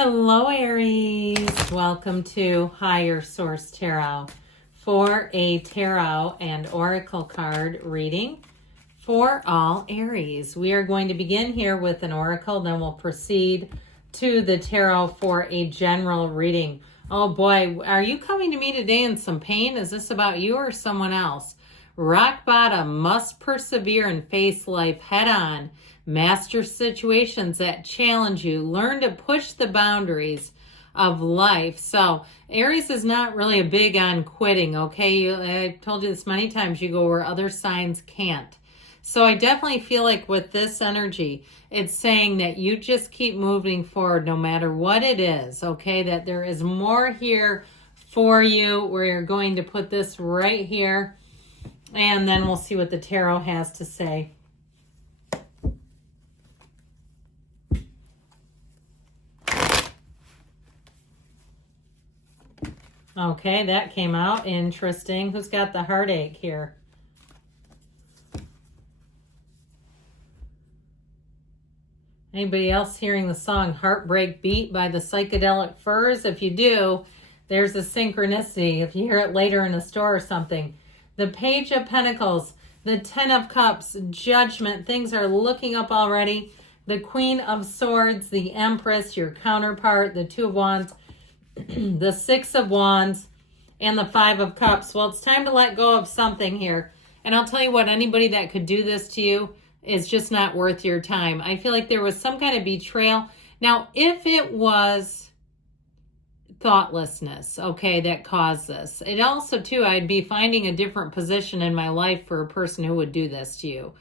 Hello, Aries. Welcome to Higher Source Tarot for a tarot and oracle card reading for all Aries. We are going to begin here with an oracle, then we'll proceed to the tarot for a general reading. Oh boy, are you coming to me today in some pain? Is this about you or someone else? Rock bottom, must persevere and face life head on. Master situations that challenge you. Learn to push the boundaries of life. So Aries is not really a big on quitting, okay? I've told you this many times, you go where other signs can't. So I definitely feel like with this energy, it's saying that you just keep moving forward no matter what it is, okay? That there is more here for you. We're going to put this right here, and then we'll see what the tarot has to say. Okay, that came out. Interesting. Who's got the heartache here? Anybody else hearing the song Heartbreak Beat by the Psychedelic Furs? If you do, there's a synchronicity. If you hear it later in a store or something. The Page of Pentacles, the Ten of Cups, Judgment. Things are looking up already. The Queen of Swords, the Empress, your counterpart, the Two of Wands, the Six of Wands, and the Five of Cups. Well, it's time to let go of something here. And I'll tell you what, anybody that could do this to you is just not worth your time. I feel like there was some kind of betrayal. Now, if it was thoughtlessness, okay, that caused this. It also, too, I'd be finding a different position in my life for a person who would do this to you.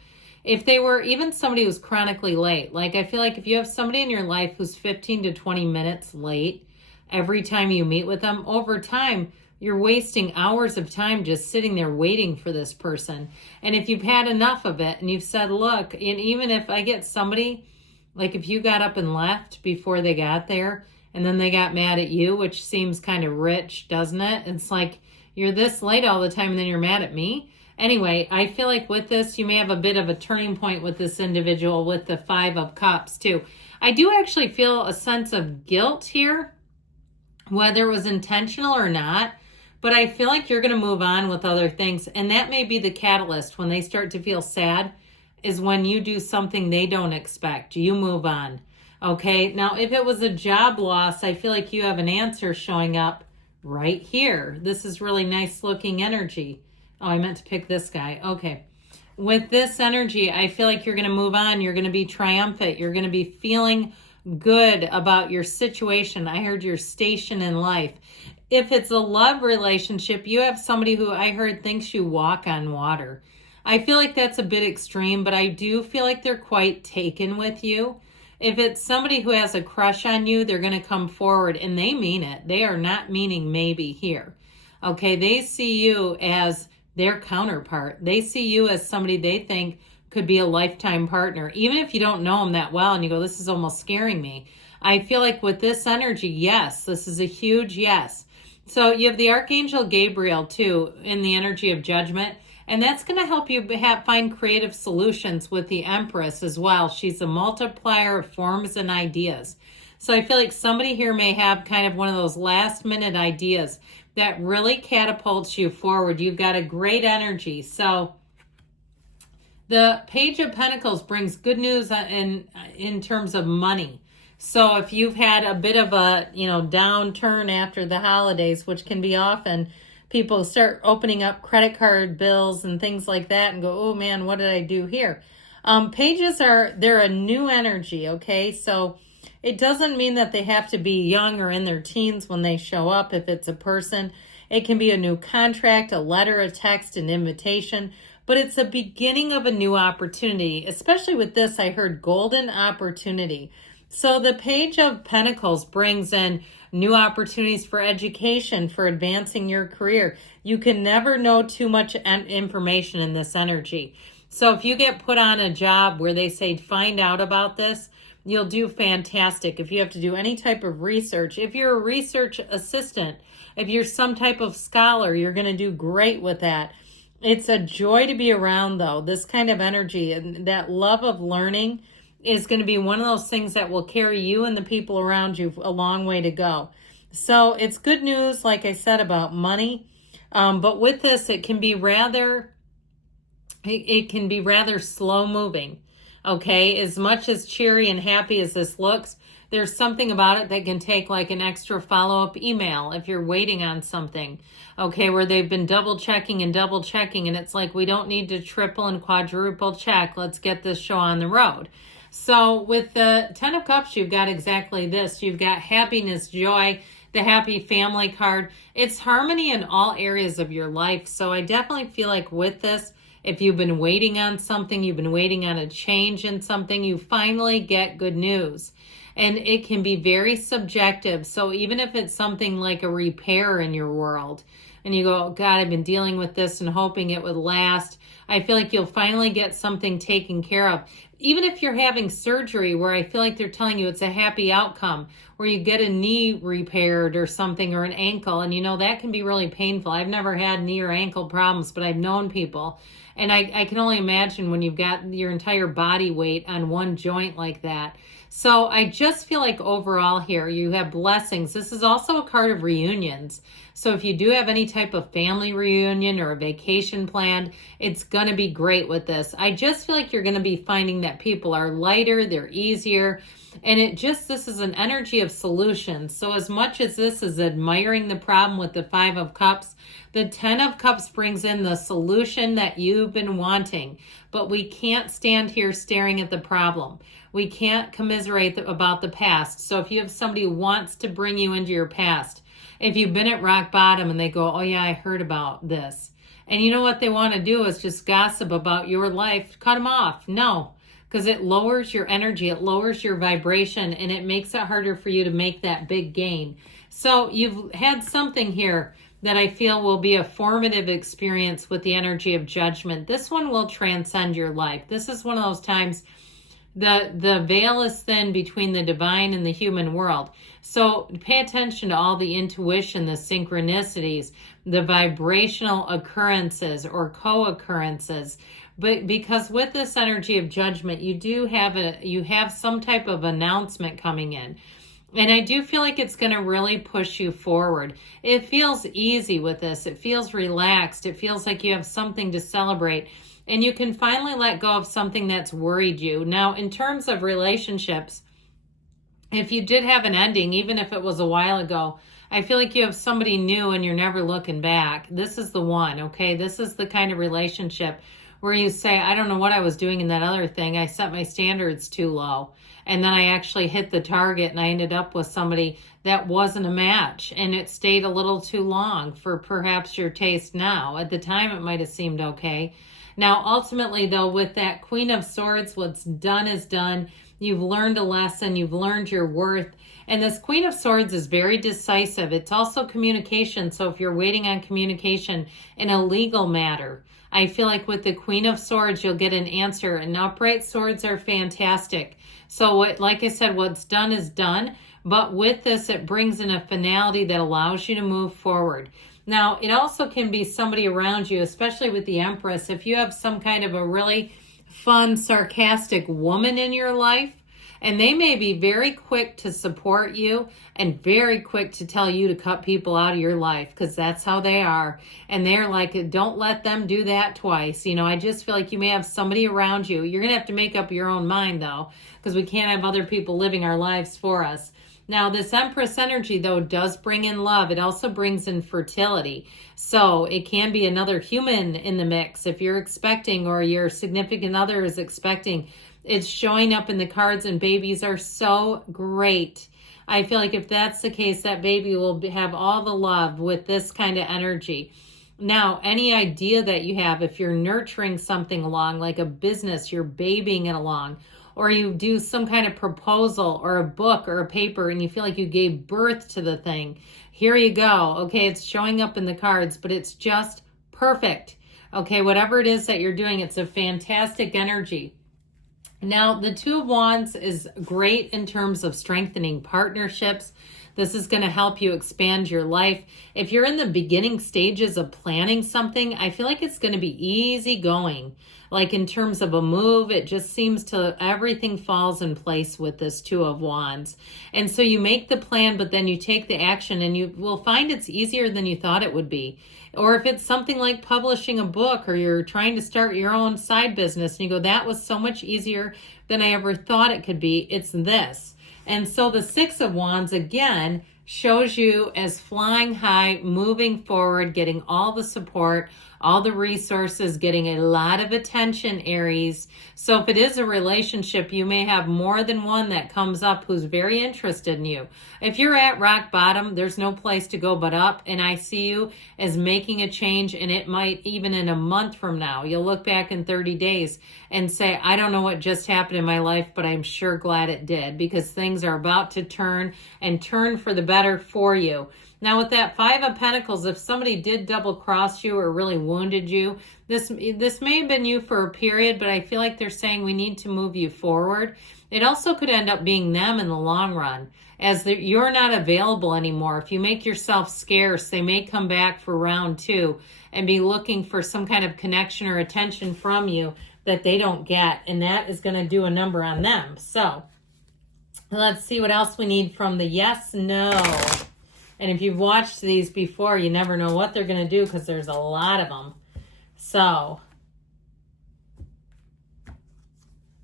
If they were even somebody who's chronically late, like I feel like if you have somebody in your life who's 15 to 20 minutes late, every time you meet with them, over time, you're wasting hours of time just sitting there waiting for this person. And if you've had enough of it and you've said, look, and even if I get somebody, like if you got up and left before they got there and then they got mad at you, which seems kind of rich, doesn't it? It's like you're this late all the time and then you're mad at me. Anyway, I feel like with this, you may have a bit of a turning point with this individual with the Five of Cups too. I do actually feel a sense of guilt here, whether it was intentional or not, but I feel like you're going to move on with other things. And that may be the catalyst when they start to feel sad, is when you do something they don't expect. You move on. Okay. Now, if it was a job loss, I feel like you have an answer showing up right here. This is really nice looking energy. Oh, I meant to pick this guy. Okay. With this energy, I feel like you're going to move on. You're going to be triumphant. You're going to be feeling good about your situation. I heard your station in life. If it's a love relationship, you have somebody who I heard thinks you walk on water. I feel like that's a bit extreme, but I do feel like they're quite taken with you. If it's somebody who has a crush on you, they're going to come forward and they mean it. They are not meaning maybe here. Okay, they see you as their counterpart. They see you as somebody they think could be a lifetime partner. Even if you don't know them that well and you go, this is almost scaring me. I feel like with this energy, yes, this is a huge yes. So you have the Archangel Gabriel too in the energy of judgment. And that's going to help you find creative solutions with the Empress as well. She's a multiplier of forms and ideas. So I feel like somebody here may have kind of one of those last minute ideas that really catapults you forward. You've got a great energy. So the Page of Pentacles brings good news in terms of money. So if you've had a bit of a, downturn after the holidays, which can be often, people start opening up credit card bills and things like that and go, oh man, what did I do here? Pages they're a new energy, okay? So it doesn't mean that they have to be young or in their teens when they show up. If it's a person, it can be a new contract, a letter, a text, an invitation, but it's a beginning of a new opportunity. Especially with this, I heard golden opportunity. So the Page of Pentacles brings in new opportunities for education, for advancing your career. You can never know too much information in this energy. So if you get put on a job where they say, find out about this, you'll do fantastic. If you have to do any type of research, if you're a research assistant, if you're some type of scholar, you're going to do great with that. It's a joy to be around, though, this kind of energy and that love of learning is going to be one of those things that will carry you and the people around you a long way to go. So it's good news, like I said, about money. But with this, it can be rather slow moving. Okay, as much as cheery and happy as this looks, there's something about it that can take like an extra follow-up email if you're waiting on something, okay, where they've been double checking, and it's like, we don't need to triple and quadruple check. Let's get this show on the road. So with the 10 of Cups, you've got exactly this. You've got happiness, joy, the happy family card. It's harmony in all areas of your life. So I definitely feel like with this, if you've been waiting on something, you've been waiting on a change in something, you finally get good news. And it can be very subjective. So even if it's something like a repair in your world, and you go, oh, God, I've been dealing with this and hoping it would last, I feel like you'll finally get something taken care of. Even if you're having surgery, where I feel like they're telling you it's a happy outcome, where you get a knee repaired or something, or an ankle, and that can be really painful. I've never had knee or ankle problems, but I've known people. And I can only imagine when you've got your entire body weight on one joint like that. So I just feel like overall here, you have blessings. This is also a card of reunions. So if you do have any type of family reunion or a vacation planned, it's going to be great with this. I just feel like you're going to be finding that people are lighter, they're easier. And this is an energy of solutions. So as much as this is admiring the problem with the 5 of Cups, the 10 of Cups brings in the solution that you've been wanting. But we can't stand here staring at the problem. We can't commiserate about the past. So if you have somebody who wants to bring you into your past, if you've been at rock bottom and they go, oh yeah, I heard about this, and you know what they want to do is just gossip about your life, cut them off. No, because it lowers your energy, it lowers your vibration, and it makes it harder for you to make that big gain. So you've had something here that I feel will be a formative experience with the energy of Judgment. This one will transcend your life. This is one of those times the veil is thin between the divine and the human world. So pay attention to all the intuition, the synchronicities, the vibrational occurrences or co-occurrences. But because with this energy of Judgment, you have some type of announcement coming in. And I do feel like it's going to really push you forward. It feels easy with this. It feels relaxed. It feels like you have something to celebrate. And you can finally let go of something that's worried you. Now, in terms of relationships, if you did have an ending, even if it was a while ago, I feel like you have somebody new and you're never looking back. This is the one, okay? This is the kind of relationship where you say, I don't know what I was doing in that other thing. I set my standards too low. And then I actually hit the target and I ended up with somebody that wasn't a match. And it stayed a little too long for perhaps your taste now. At the time, it might have seemed okay. Now, ultimately, though, with that Queen of Swords, what's done is done. You've learned a lesson. You've learned your worth. And this Queen of Swords is very decisive. It's also communication. So if you're waiting on communication in a legal matter, I feel like with the Queen of Swords, you'll get an answer. And upright swords are fantastic. So like I said, what's done is done. But with this, it brings in a finality that allows you to move forward. Now, it also can be somebody around you, especially with the Empress. If you have some kind of a really fun, sarcastic woman in your life, and they may be very quick to support you and very quick to tell you to cut people out of your life, because that's how they are. And they're like, don't let them do that twice. I just feel like you may have somebody around you. You're going to have to make up your own mind, though, because we can't have other people living our lives for us. Now, this Empress energy, though, does bring in love. It also brings in fertility. So it can be another human in the mix. If you're expecting or your significant other is expecting, it's showing up in the cards, and babies are so great. I feel like if that's the case, that baby will have all the love with this kind of energy. Now, any idea that you have, if you're nurturing something along, like a business, you're babying it along, or you do some kind of proposal or a book or a paper and you feel like you gave birth to the thing, here you go. Okay, it's showing up in the cards, but it's just perfect. Okay, whatever it is that you're doing, it's a fantastic energy. Now, the Two of Wands is great in terms of strengthening partnerships. This is going to help you expand your life. If you're in the beginning stages of planning something, I feel like it's going to be easy going. Like in terms of a move, it just seems to everything falls in place with this Two of Wands. And so you make the plan, but then you take the action and you will find it's easier than you thought it would be. Or if it's something like publishing a book or you're trying to start your own side business and you go, that was so much easier than I ever thought it could be, it's this. And so the Six of Wands, again, shows you as flying high, moving forward, getting all the support, all the resources, getting a lot of attention, Aries. So if it is a relationship, you may have more than one that comes up who's very interested in you. If you're at rock bottom, there's no place to go but up. And I see you as making a change, and it might even in a month from now, you'll look back in 30 days and say, I don't know what just happened in my life, but I'm sure glad it did, because things are about to turn and turn for the better for you. Now with that Five of Pentacles, if somebody did double cross you or really wounded you, this may have been you for a period, but I feel like they're saying we need to move you forward. It also could end up being them in the long run, as you're not available anymore. If you make yourself scarce, they may come back for round two and be looking for some kind of connection or attention from you that they don't get, and that is going to do a number on them. So let's see what else we need from the yes, no. And if you've watched these before, you never know what they're going to do because there's a lot of them. So,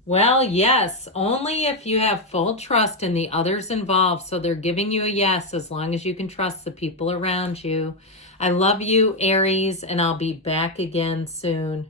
well, yes, only if you have full trust in the others involved. So they're giving you a yes as long as you can trust the people around you. I love you, Aries, and I'll be back again soon.